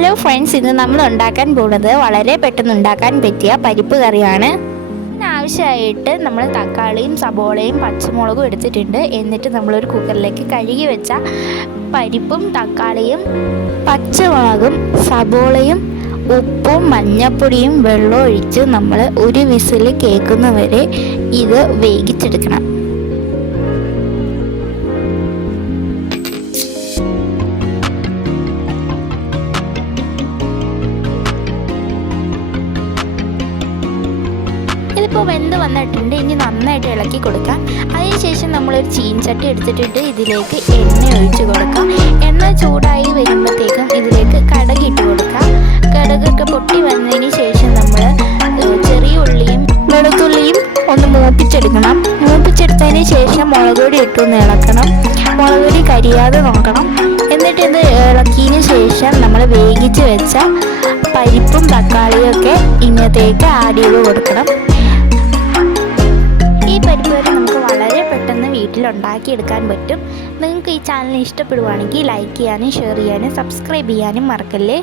Hello friends, ഇന്ന് നമ്മൾ ഉണ്ടാക്കാൻ പോകുന്നത് വളരെ പെട്ടെന്ന് ഉണ്ടാക്കാൻ പറ്റിയ പരിപ്പ് കറിയാണ്. ഇതിനാവശ്യമായിട്ട് നമ്മൾ തക്കാളിയും സബോളയും പച്ചമുളകും എടുത്തിട്ടുണ്ട്. എന്നിട്ട് നമ്മളൊരു കുക്കറിലേക്ക് കഴുകി വെച്ച പരിപ്പും തക്കാളിയും പച്ചമുളകും സബോളയും ഉപ്പും മഞ്ഞൾപ്പൊടിയും വെള്ളവും ഒഴിച്ച് നമ്മൾ ഒരു വിസിൽ കേൾക്കുന്നവരെ ഇത് വേവിച്ചെടുക്കണം. ഇതിപ്പോൾ വെന്ത് വന്നിട്ടുണ്ട്. ഇനി നന്നായിട്ട് ഇളക്കി കൊടുക്കാം. അതിനുശേഷം നമ്മളൊരു ചീൻചട്ടി എടുത്തിട്ടുണ്ട്. ഇതിലേക്ക് എണ്ണ ഒഴിച്ച് കൊടുക്കാം. എണ്ണ ചൂടായി വരുമ്പോഴത്തേക്കും ഇതിലേക്ക് കടുക് ഇട്ട് കൊടുക്കാം. കടുകൊക്കെ പൊട്ടി വന്നതിന് ശേഷം നമ്മൾ ചെറിയ ഉള്ളിയും വെളുത്തുള്ളിയും ഒന്ന് മൂപ്പിച്ചെടുക്കണം. മൂപ്പിച്ചെടുത്തതിന് ശേഷം മുളക് പൊടി ഇട്ടൊന്ന് ഇളക്കണം. മുളക് പൊടി കരിയാതെ നോക്കണം. എന്നിട്ട് ഇത് ഇളക്കിയതിന് ശേഷം നമ്മൾ വേവിച്ച് വെച്ച പരിപ്പും തക്കാളിയും ഒക്കെ ഇങ്ങനത്തേക്ക് ആഡ് ചെയ്ത് കൊടുക്കണം. ഈ പരിപ്പ് കറി നമുക്ക് വളരെ പെട്ടെന്ന് വീട്ടിലുണ്ടാക്കിയെടുക്കാൻ പറ്റും. നിങ്ങൾക്ക് ഈ ചാനൽ ഇഷ്ടപ്പെടുവാണെങ്കിൽ ലൈക്ക് ചെയ്യാനും ഷെയർ ചെയ്യാനും സബ്സ്ക്രൈബ് ചെയ്യാനും മറക്കല്ലേ.